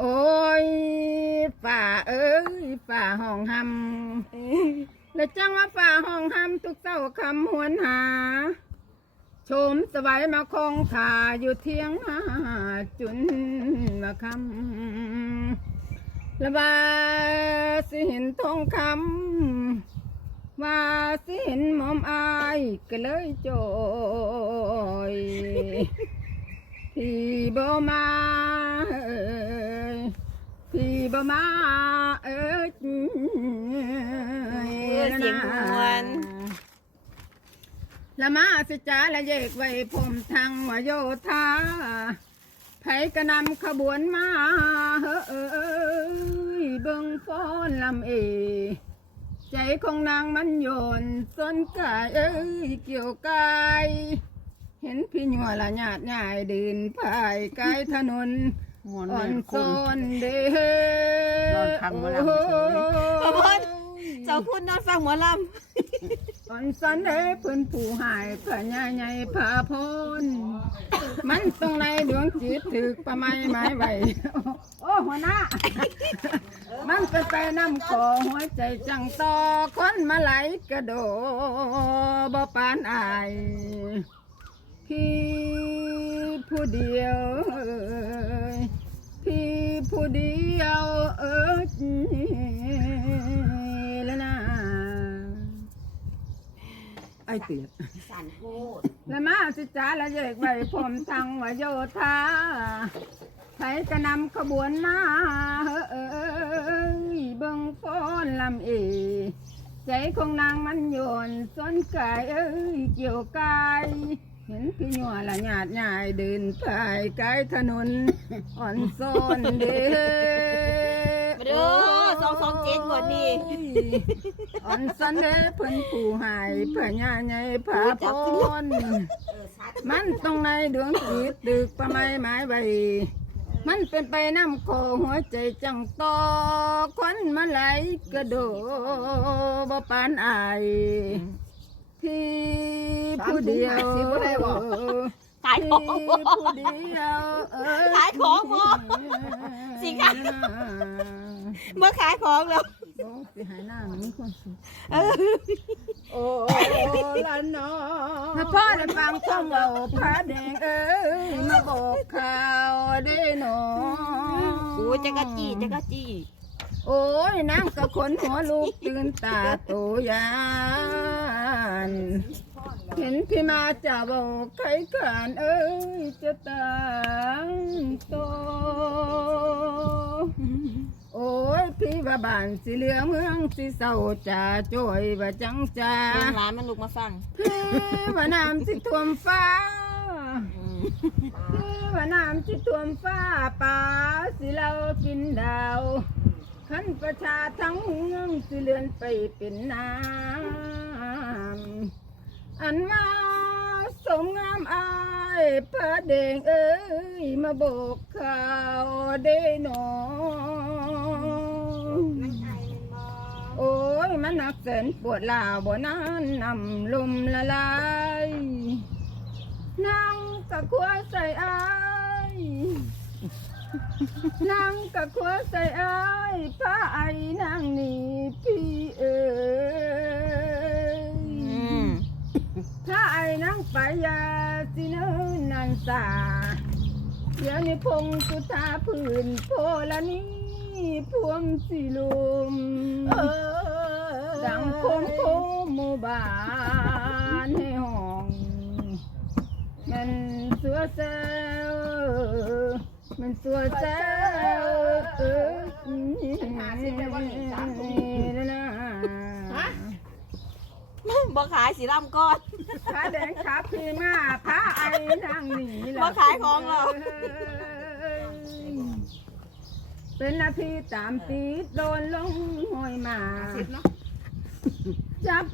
โอ้ยฝ่าเอ้ยฝ่าห้องหำและจังว่าฝ่าห้องหำทุกเจ้าคำหวนหาชมสบายมาคงขาอยู่เทียงหาจุนมาคำละบาสิเห็นทองคำว่าสิเห็นมอมอายก็เลยโจยพี่บ่มา พี่บ่มาเอ้ยเอียงมวนละมาสิจ้าละเยกไว้ผมทางวโยธาไผกระนำขบวนมาเฮ้ยเบิ่งฟ้อนลำเอ ใจของนางมันโยนสนกายเอ้ยเกี่ยวกายเห็นพี่หยัวละหยาดหยายเดินพายกายถนน มวนอ่อแม่นนคซนอนเด้นอนพังหมอลำเฉยเอาเพิ่นเจ้าพูดนอนฟังหมอลอ่อนซอนเด้เพิ่นผู้หายเพื่อใหญ่ใหญ่พาพนมันตรงในดวงจิตถึกประไม้ไม้ไหวโอ้หัวหน้า มันเป็นไปน้ำคอหัวใจจังต่อคนมาไหลกระโดดบ่ปานอาย พี่ผู้เดียวเอ้ยพี่ ผู้เดียวเอ้ยแล้วนะไอเปียกสันโพดแล้วมาสิจ้าละเยกไว้ผมทังวโยธาใครจะนำขบวนมาเออเบิ่งฟ้อนลำเอ ใจของนางมันโยนสนกายเอ้ยเกี่ยวกายเห็นพี่หยัวละหยาดหยายเดินพายกายถนนอ่อนซ้อนเด้มาเด้อสองสองเจ็ดงวดนี้อ่อนซ้อนเด้เพิ่นผู้หายเพื่อญาใหญ่ผาพนมันตรงในดวงจิตดึกประไม้ไม้ใบ มันเป็นไปน้ำคอหัวใจจังต่อควันมาไหลกระโดดบ่ปานอายพี่ผู้เดียวสามถุงห้าสิบบ่ได้บ่ขายของพี่บ่ผู้เดียวเอ้ยขายของบ่สิคะเมื่อขายของแล้วโอ้สิหายหน้ามันมีความสุขเออโอ้ละน้อ ถ้าพ่อได้ฟังความเบาพระแดงเอ้ยมาบอกข่าวได้หนอโอ้จักรจี้จักรจี้โอ้ยนางกะคนหัวลูกตื่นตาโตยานเห็นพี่มาจะบอกใครกันเอ้ยจะตางโต ยพี่ว่าบ้านสิเหลือเมืองสิเศร้าจ่าจ่อยว่าจังจ่าเบิ่งร้านมันลุกมาฟังพี่ว่าน้ำสิท่วมฟ้าอืมพี่ว่าน้ำสิท่วมฟ้าป่าสิเรากินดาวขันประชาทั้งเมืองสิเลือนไปเป็นน้ำอันมาสมงามอายพระเดงเอ้ยมาบอกข่าวได้หนอ โอ้ยมั นหนักเส้นปวดลาบ่นานนำลมละลายนั่งกะขัวใส่อายนั่งกะขัวใส่อายพระไอ้นางนี่พี่เอ๋ยถ้าไอ้นางไปยาสิเนินนันสาเดี๋ยวนี้พงสุธาพื้นโพละนี้พวมสิลุมเออ ดังโคมโคมหมู่บ้านให้ห้องมันสัวเซลมันสัวเซลเออนะนะบ่ขายสีลำก้อนขาแดงขาพีมาพาไอ้นางหนีละมาขายของเหรอเป็นนาทีตามตีดโดนลงห้อยมาสิบเนาะ จับ